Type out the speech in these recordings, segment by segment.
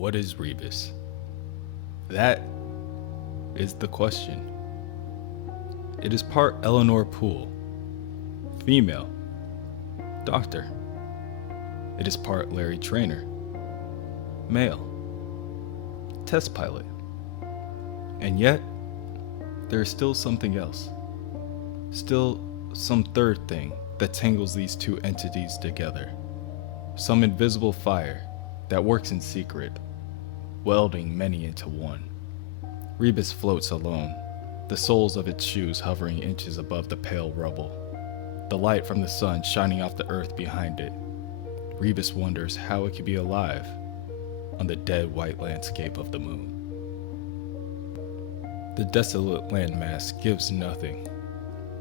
What is Rebis? That is the question. It is part Eleanor Poole, female, doctor. It is part Larry Trainor, male, test pilot. And yet, there is still something else. Still some third thing that tangles these two entities together. Some invisible fire that works in secret, welding many into one. Rebis floats alone, the soles of its shoes hovering inches above the pale rubble, the light from the sun shining off the earth behind it. Rebis wonders how it could be alive on the dead white landscape of the moon. The desolate landmass gives nothing,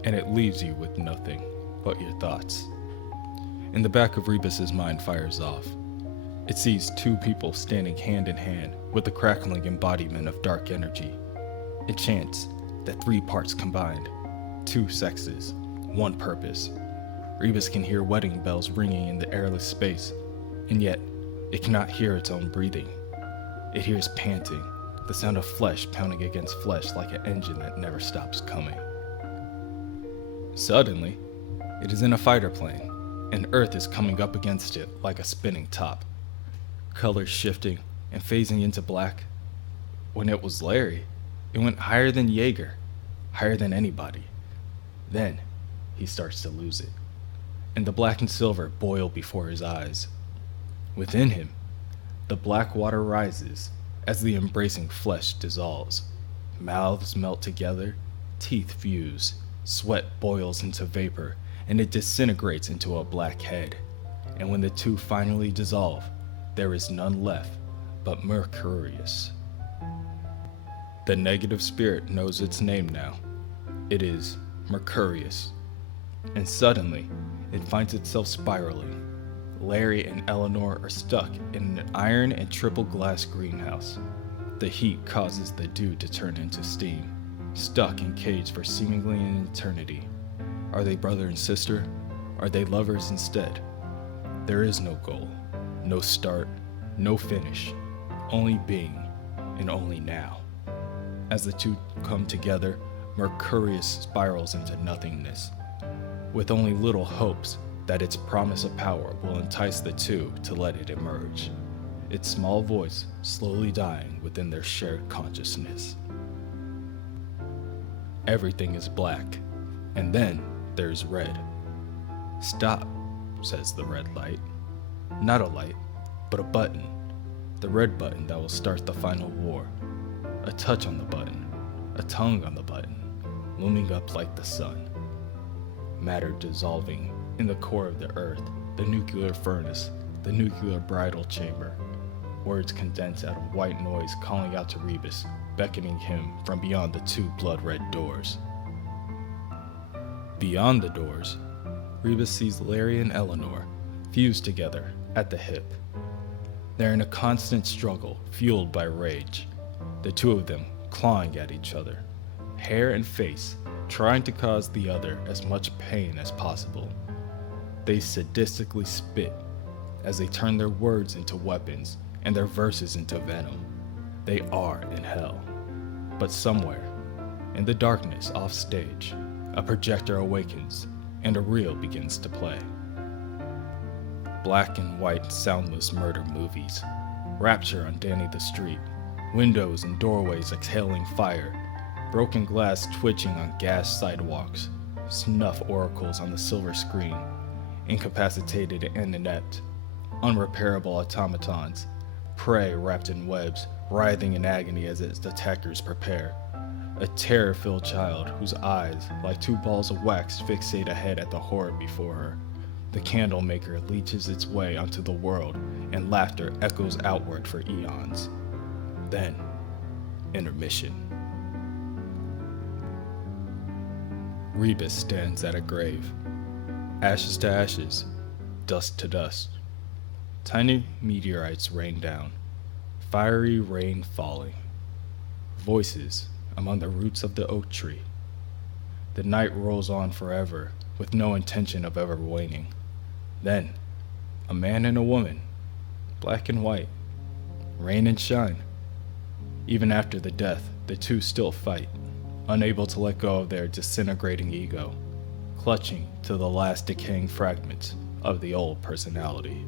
and it leaves you with nothing but your thoughts. In the back of Rebis's mind fires off. It sees two people standing hand in hand with the crackling embodiment of dark energy. It chants that 3 parts combined, 2 sexes, 1 purpose. Rebis can hear wedding bells ringing in the airless space, and yet it cannot hear its own breathing. It hears panting, the sound of flesh pounding against flesh like an engine that never stops coming. Suddenly, it is in a fighter plane, and Earth is coming up against it like a spinning top, colors shifting and phasing into black. When it was Larry, it went higher than Jaeger, higher than anybody. Then, he starts to lose it, and the black and silver boil before his eyes. Within him, the black water rises as the embracing flesh dissolves. Mouths melt together, teeth fuse, sweat boils into vapor, and it disintegrates into a black head. And when the two finally dissolve, there is none left but Mercurius. The negative spirit knows its name now. It is Mercurius. And suddenly, it finds itself spiraling. Larry and Eleanor are stuck in an iron and triple glass greenhouse. The heat causes the dew to turn into steam, stuck in cage for seemingly an eternity. Are they brother and sister? Are they lovers instead? There is no goal, no start, no finish, only being and only now. As the two come together, Mercurius spirals into nothingness, with only little hopes that its promise of power will entice the two to let it emerge, its small voice slowly dying within their shared consciousness. Everything is black, and then there's red. "Stop," says the red light. Not a light, but a button. The red button that will start the final war. A touch on the button, a tongue on the button, looming up like the sun. Matter dissolving in the core of the earth, the nuclear furnace, the nuclear bridal chamber. Words condense out of white noise calling out to Rebis, beckoning him from beyond the 2 blood-red doors. Beyond the doors, Rebis sees Larry and Eleanor fused together at the hip. They're in a constant struggle, fueled by rage. The two of them clawing at each other, hair and face, trying to cause the other as much pain as possible. They sadistically spit as they turn their words into weapons and their verses into venom. They are in hell. But somewhere, in the darkness off stage, a projector awakens and a reel begins to play. Black and white soundless murder movies, rapture on Danny the Street, windows and doorways exhaling fire, broken glass twitching on gas sidewalks, snuff oracles on the silver screen, incapacitated and inept, unrepairable automatons, prey wrapped in webs, writhing in agony as its attackers prepare. A terror-filled child whose eyes, like 2 balls of wax, fixate ahead at the horror before her. The candle maker leeches its way onto the world, and laughter echoes outward for eons. Then, intermission. Rebis stands at a grave. Ashes to ashes, dust to dust. Tiny meteorites rain down, fiery rain falling. Voices among the roots of the oak tree. The night rolls on forever, with no intention of ever waning. Then, a man and a woman, black and white, rain and shine. Even after the death, the two still fight, unable to let go of their disintegrating ego, clutching to the last decaying fragments of the old personality.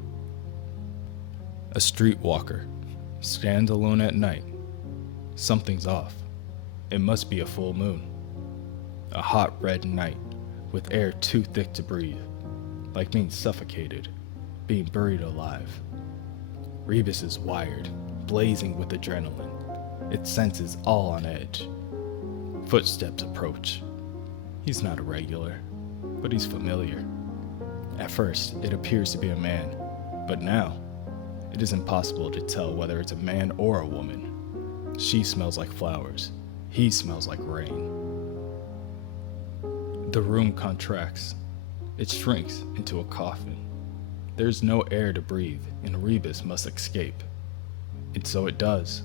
A streetwalker stands alone at night. Something's off. It must be a full moon. A hot red night with air too thick to breathe, like being suffocated, being buried alive. Rebis is wired, blazing with adrenaline, its senses all on edge. Footsteps approach. He's not a regular, but he's familiar. At first, it appears to be a man, but now, it is impossible to tell whether it's a man or a woman. She smells like flowers. He smells like rain. The room contracts. It shrinks into a coffin. There's no air to breathe, and Rebis must escape. And so it does.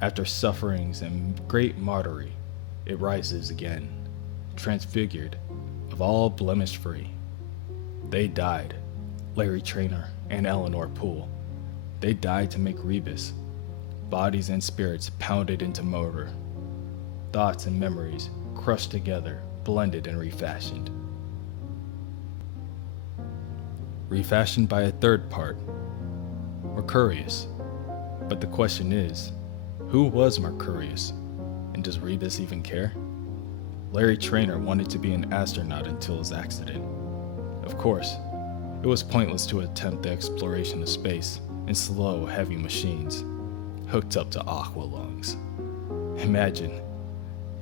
After sufferings and great martyrdom, it rises again, transfigured, of all blemish free. They died, Larry Trainor and Eleanor Poole. They died to make Rebis. Bodies and spirits pounded into mortar. Thoughts and memories crushed together, blended and refashioned. Refashioned by a third part, Mercurius. But the question is, who was Mercurius? And does Rebis even care? Larry Trainor wanted to be an astronaut until his accident. Of course, it was pointless to attempt the exploration of space in slow, heavy machines, hooked up to aqua lungs. Imagine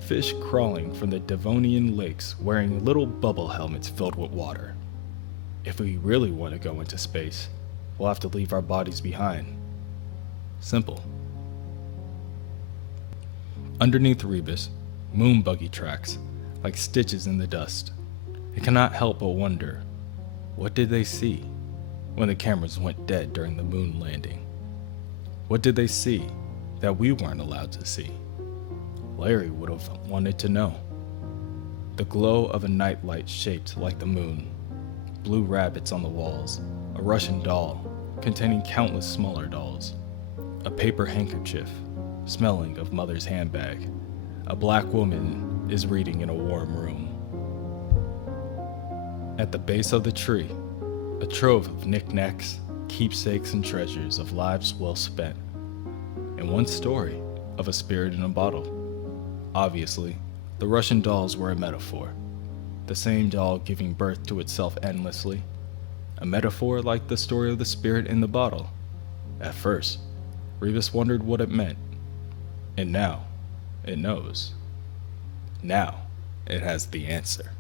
fish crawling from the Devonian lakes wearing little bubble helmets filled with water. If we really want to go into space, we'll have to leave our bodies behind. Simple. Underneath Rebis, moon buggy tracks, like stitches in the dust. It cannot help but wonder, what did they see when the cameras went dead during the moon landing? What did they see that we weren't allowed to see? Larry would have wanted to know. The glow of a nightlight shaped like the moon, blue rabbits on the walls, a Russian doll containing countless smaller dolls, a paper handkerchief smelling of mother's handbag. A black woman is reading in a warm room. At the base of the tree, a trove of knickknacks, keepsakes, and treasures of lives well spent, and one story of a spirit in a bottle. Obviously, the Russian dolls were a metaphor, the same doll giving birth to itself endlessly, a metaphor like the story of the spirit in the bottle. At first, Rebis wondered what it meant, and now it knows. Now it has the answer.